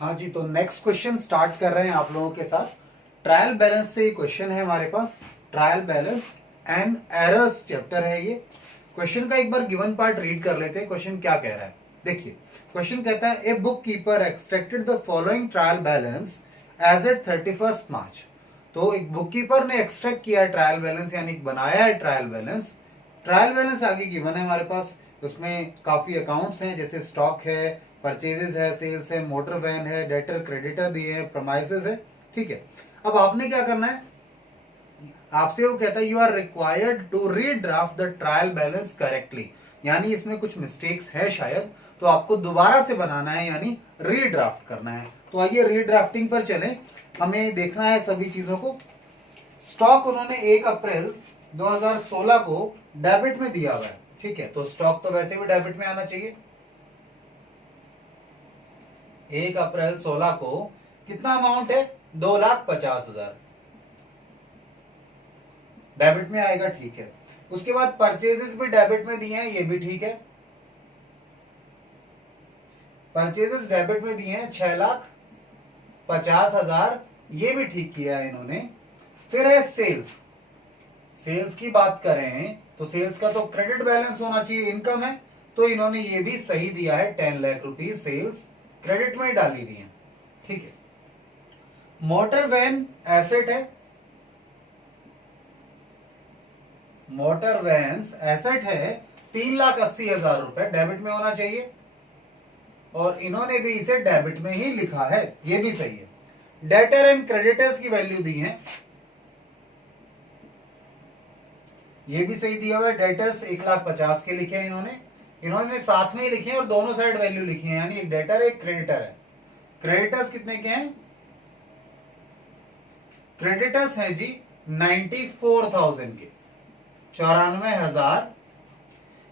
हाँ जी, तो next question start कर रहे हैं आप लोगों के साथ। ट्रायल बैलेंस से क्वेश्चन है हमारे पास, trial balance and errors chapter है ये। क्वेश्चन का एक बार गिवन पार्ट रीड कर लेते हैं, क्वेश्चन क्या कह रहा है। देखिए, क्वेश्चन कहता है a book keeper extracted the following trial balance as at 31 March. तो एक बुक कीपर ने एक्सट्रैक्ट किया ट्रायल बैलेंस, यानी बनाया है ट्रायल बैलेंस। ट्रायल बैलेंस आगे गिवन है हमारे पास, उसमें काफी अकाउंट्स हैं, जैसे स्टॉक है, परचेजेस है, सेल्स है, मोटर वैन है, डेटर क्रेडिटर दिए हैं, प्रमाइसेस है। ठीक है, अब आपने क्या करना है, आपसे वो कहता है you are required to redraft the trial balance correctly, यानी इसमें कुछ मिस्टेक्स है शायद, तो आपको दोबारा से बनाना है, यानी रीड्राफ्ट करना है। तो आइए रीड्राफ्टिंग पर चलें, हमें देखना है सभी चीजों को। स्टॉक उन्होंने 1 अप्रैल 2016 को डेबिट में दिया हुआ है। ठीक है, तो स्टॉक तो वैसे भी डेबिट में आना चाहिए। 1 अप्रैल 16 को कितना अमाउंट है, 2,50,000 डेबिट में आएगा। ठीक है, उसके बाद परचेजेस भी डेबिट में दिए हैं, ये भी ठीक है। परचेजेस डेबिट में दिए हैं 6,50,000, ये भी ठीक किया है इन्होंने। फिर है सेल्स, सेल्स की बात करें तो सेल्स का तो क्रेडिट बैलेंस होना चाहिए, इनकम है, तो इन्होंने ये भी सही दिया है, 10 लाख रुपीज सेल्स क्रेडिट में ही डाली हुई है। ठीक है, मोटर वैन एसेट है, मोटर वैन्स एसेट है, 3,80,000 रुपए डेबिट में होना चाहिए, और इन्होंने भी इसे डेबिट में ही लिखा है, ये भी सही है। डेटर एंड क्रेडिटर्स की वैल्यू दी है, ये भी सही दिया हुआ है। डेटर्स 1,50,000 के लिखे हैं इन्होंने साथ में ही लिखे हैं और दोनों साइड वैल्यू लिखी है, यानी एक डेटर एक क्रेडिटर है। क्रेडिटर्स कितने के हैं, क्रेडिटर्स है जी 94,000 के, 94,000।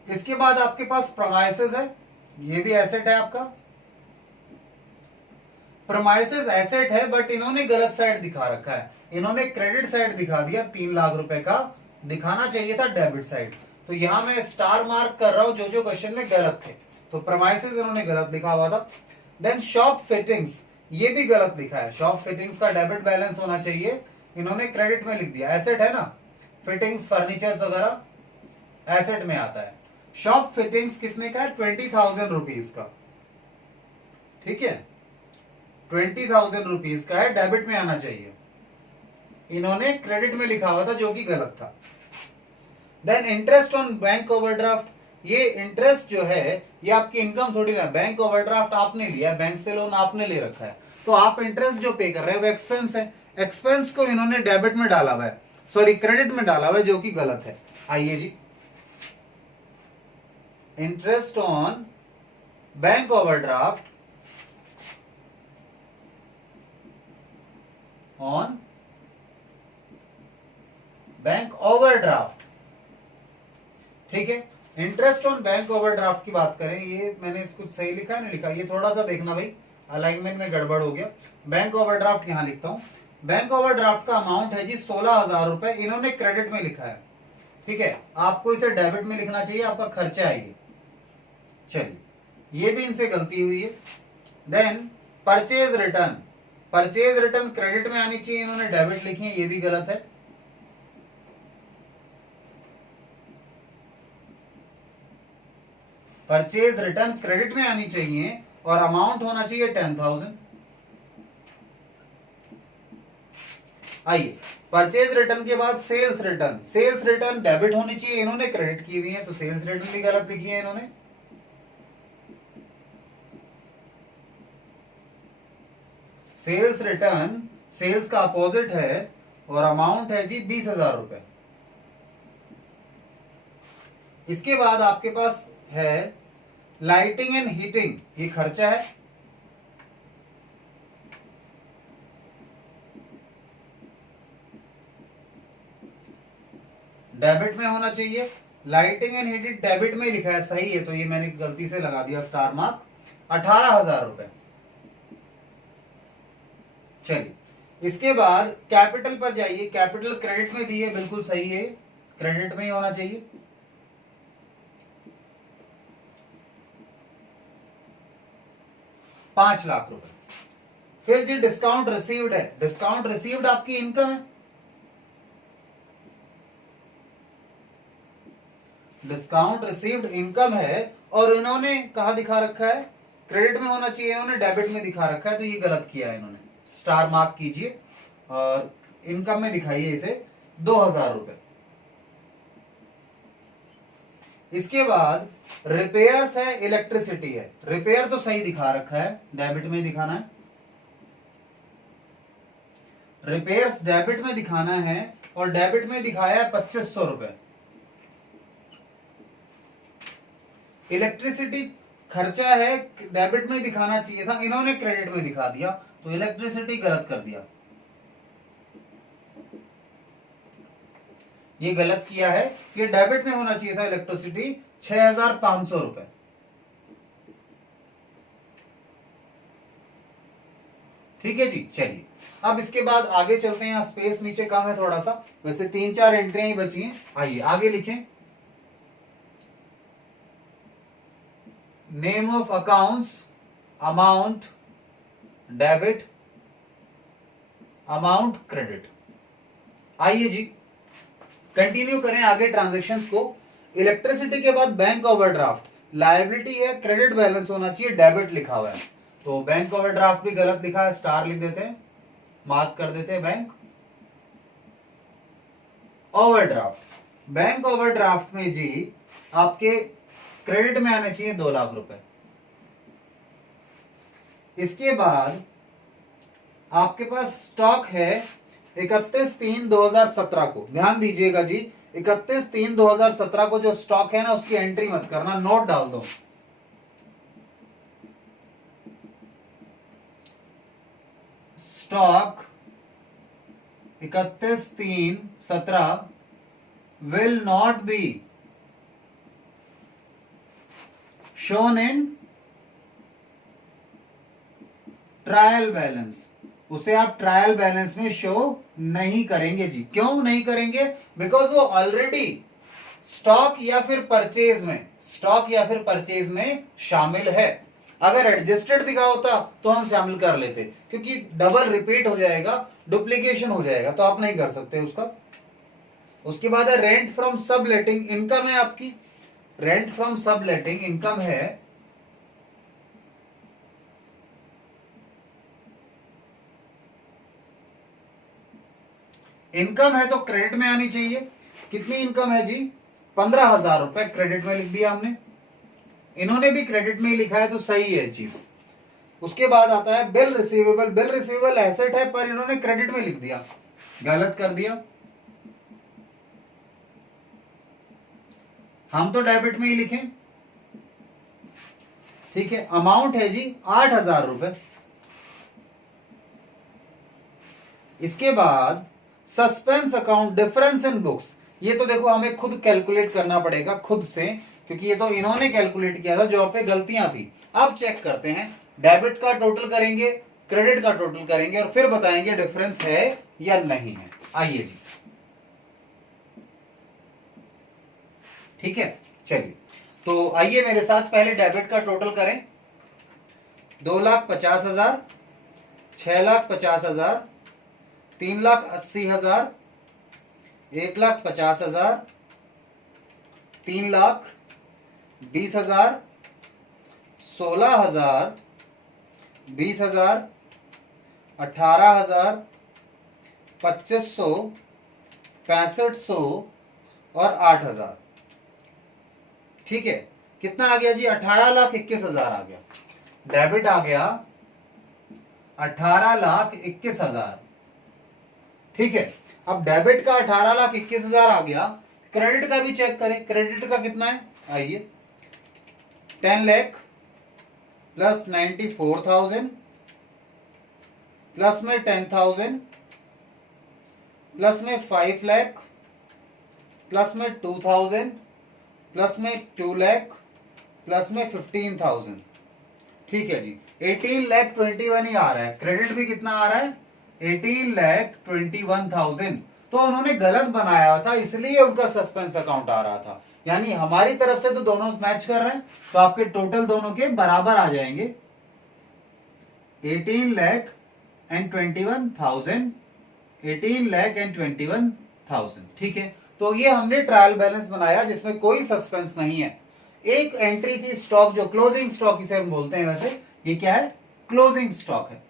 इसके बाद आपके पास प्रमाइसेस है, ये भी एसेट है आपका। प्रमाइसेस एसेट है, बट इन्होंने गलत साइड दिखा रखा है, इन्होंने क्रेडिट साइड दिखा दिया, 3 लाख रुपए का दिखाना चाहिए था डेबिट साइड। तो यहां मैं स्टार मार्क कर रहा हूं जो जो क्वेश्चन में गलत थे। तो प्रमाइसेस इन्होंने गलत लिखा हुआ था। देन शॉप फिटिंग्स, ये भी गलत लिखा है, शॉप फिटिंग्स का डेबिट बैलेंस होना चाहिए, इन्होंने क्रेडिट में लिख दिया। एसेट है ना, फिटिंग्स फर्नीचर्स वगैरह एसेट में आता है। शॉप फिटिंग्स कितने का है, 20,000 रुपीज का। ठीक है, 20,000 रुपीज का है, डेबिट में आना चाहिए, इन्होंने क्रेडिट में लिखा हुआ था जो कि गलत था। Then interest on bank overdraft, ये इंटरेस्ट जो है ये आपकी इनकम थोड़ी ना, बैंक ओवरड्राफ्ट आपने लिया, बैंक से लोन आपने ले रखा है, तो आप इंटरेस्ट जो पे कर रहे हैं वो एक्सपेंस है, एक्सपेंस को इन्होंने डेबिट में डाला हुआ है, सॉरी क्रेडिट में डाला हुआ है, जो कि गलत है। आइए जी, interest on bank overdraft on bank overdraft. ठीक है, इंटरेस्ट ऑन बैंक ओवरड्राफ्ट की बात करें, ये मैंने इसको सही लिखा है, नहीं लिखा, ये थोड़ा सा देखना भाई, अलाइनमेंट में गड़बड़ हो गया। बैंक ओवरड्राफ्ट यहां लिखता हूं, बैंक ओवरड्राफ्ट का अमाउंट है जी 16,000 रुपए, इन्होंने क्रेडिट में लिखा है। ठीक है, आपको इसे डेबिट में लिखना चाहिए, आपका खर्चा है ये। चलिए, ये भी इनसे गलती हुई है। Then purchase return, purchase return credit में आनी चाहिए, इन्होंने डेबिट लिखी है, ये भी गलत है। परचेज रिटर्न क्रेडिट में आनी चाहिए और अमाउंट होना चाहिए 10,000। आइए, परचेज रिटर्न के बाद sales return, sales return debit होनी चाहिए, इन्होंने क्रेडिट की हुई है, तो सेल्स रिटर्न भी गलत लिखी है इन्होंने। सेल्स रिटर्न सेल्स का अपोजिट है और अमाउंट है जी 20,000 रुपए। इसके बाद आपके पास है लाइटिंग एंड हीटिंग, ये खर्चा है, डेबिट में होना चाहिए। लाइटिंग एंड हीटिंग डेबिट में लिखा है, सही है, तो ये मैंने गलती से लगा दिया स्टार मार्क, 18,000 रुपए। चलिए, इसके बाद कैपिटल पर जाइए, कैपिटल क्रेडिट में दी है, बिल्कुल सही है, क्रेडिट में ही होना चाहिए। 5 लाख रुपए। फिर जी डिस्काउंट रिसीव्ड है, डिस्काउंट रिसीव्ड आपकी इनकम है, डिस्काउंट रिसीव्ड इनकम है, और इन्होंने कहा दिखा रखा है, क्रेडिट में होना चाहिए, इन्होंने डेबिट में दिखा रखा है, तो ये गलत किया है इन्होंने, स्टार मार्क कीजिए और इनकम में दिखाइए इसे 2000 रुपए। इसके बाद रिपेयर्स है, इलेक्ट्रिसिटी है, रिपेयर तो सही दिखा रखा है, डेबिट में दिखाना है, रिपेयर्स डेबिट में दिखाना है, और डेबिट में दिखाया है 2500 रुपए। इलेक्ट्रिसिटी खर्चा है, डेबिट में दिखाना चाहिए था, इन्होंने क्रेडिट में दिखा दिया, तो इलेक्ट्रिसिटी गलत कर दिया, ये गलत किया है, ये डेबिट में होना चाहिए था इलेक्ट्रिसिटी 6500 रुपए। ठीक है जी, चलिए अब इसके बाद आगे चलते हैं, स्पेस नीचे कम है थोड़ा सा, वैसे 3-4 एंट्रियां ही बची हैं, आइए आगे लिखें। Name of accounts, amount debit, amount credit. आइए जी कंटिन्यू करें आगे ट्रांजैक्शंस को। इलेक्ट्रिसिटी के बाद बैंक ओवरड्राफ्ट, लायबिलिटी है, क्रेडिट बैलेंस होना चाहिए, डेबिट लिखा हुआ है, तो बैंक ओवरड्राफ्ट भी गलत लिखा है, स्टार लिख देते हैं, मार्क कर देते हैं बैंक ओवरड्राफ्ट। बैंक ओवरड्राफ्ट में जी आपके क्रेडिट में आने चाहिए 2 लाख रुपए। इसके बाद आपके पास स्टॉक है 31/3/2017 को, ध्यान दीजिएगा जी, 31/3/2017 को जो स्टॉक है ना उसकी एंट्री मत करना, नोट डाल दो। Stock 31/3/17 will not be shown in trial balance, उसे आप ट्रायल बैलेंस में शो नहीं करेंगे जी। क्यों नहीं करेंगे? बिकॉज वो ऑलरेडी स्टॉक या फिर परचेज में, स्टॉक या फिर परचेज में शामिल है। अगर एडजस्टेड दिखा होता तो हम शामिल कर लेते, क्योंकि डबल रिपीट हो जाएगा, डुप्लीकेशन हो जाएगा, तो आप नहीं कर सकते उसका। उसके बाद है रेंट फ्रॉम सबलेटिंग, इनकम है आपकी, रेंट फ्रॉम सबलेटिंग इनकम है, इनकम है तो क्रेडिट में आनी चाहिए। कितनी इनकम है जी? 15,000 रुपए क्रेडिट में लिख दिया हमने, इन्होंने भी क्रेडिट में ही लिखा है तो सही है चीज। उसके बाद आता है bill receivable, bill receivable asset है पर इन्होंने क्रेडिट में लिख दिया, गलत कर दिया, हम तो डेबिट में ही लिखें। ठीक है, अमाउंट है जी 8,000 रुपए। इसके बाद suspense account, difference in books, ये तो देखो हमें खुद कैलकुलेट करना पड़ेगा खुद से, क्योंकि ये तो इन्होंने कैलकुलेट किया था, जॉब पे गलतियां थी। अब चेक करते हैं, डेबिट का टोटल करेंगे, क्रेडिट का टोटल करेंगे और फिर बताएंगे डिफरेंस है या नहीं है। आइए जी, ठीक है, चलिए तो आइए मेरे साथ पहले डेबिट का टोटल करें। 2,50,000, 6,50,000, 3,80,000, 1,50,000, 3,20,000, 16,000, 20,000, 18,000, 2,500, 6,500 और 8,000। ठीक है, कितना आ गया जी? 18,21,000 आ गया, डेबिट आ गया 18,21,000। ठीक है, अब डेबिट का 18,21,000 आ गया, क्रेडिट का भी चेक करें, क्रेडिट का कितना है? आइए, 10 लाख प्लस 94,000 प्लस में 10,000 प्लस में 5 लाख प्लस में 2,000 प्लस में 2 लाख प्लस में 15,000। ठीक है जी, 18,21,000 ही आ रहा है, क्रेडिट भी कितना आ रहा है? 18,21,000। तो उन्होंने गलत बनाया था, इसलिए उनका सस्पेंस अकाउंट आ रहा था, यानी हमारी तरफ से तो दोनों मैच कर रहे हैं, तो आपके टोटल दोनों के बराबर आ जाएंगे। 18 एंड 21,000, 18 लाख एंड 21,000। ठीक है, तो ये हमने ट्रायल बैलेंस बनाया जिसमें कोई सस्पेंस नहीं है। एक एंट्री थी स्टॉक, जो क्लोजिंग स्टॉक इसे हम बोलते हैं, वैसे ये क्या है, क्लोजिंग स्टॉक है।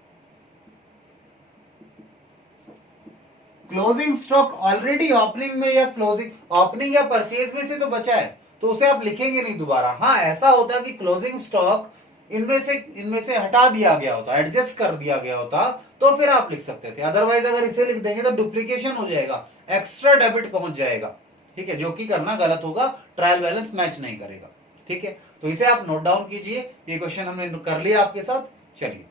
क्लोजिंग स्टॉक ऑलरेडी ओपनिंग में या क्लोजिंग, ओपनिंग या परचेज में से तो बचा है, तो उसे आप लिखेंगे नहीं दोबारा। हाँ, ऐसा होता कि क्लोजिंग स्टॉक इनमें से हटा दिया गया होता, एडजस्ट कर दिया गया होता, तो फिर आप लिख सकते थे। अदरवाइज अगर इसे लिख देंगे तो डुप्लीकेशन हो जाएगा, एक्स्ट्रा डेबिट पहुंच जाएगा। ठीक है, जो कि करना गलत होगा, ट्रायल बैलेंस मैच नहीं करेगा। ठीक है, तो इसे आप नोट डाउन कीजिए। ये क्वेश्चन हमने कर लिया आपके साथ। चलिए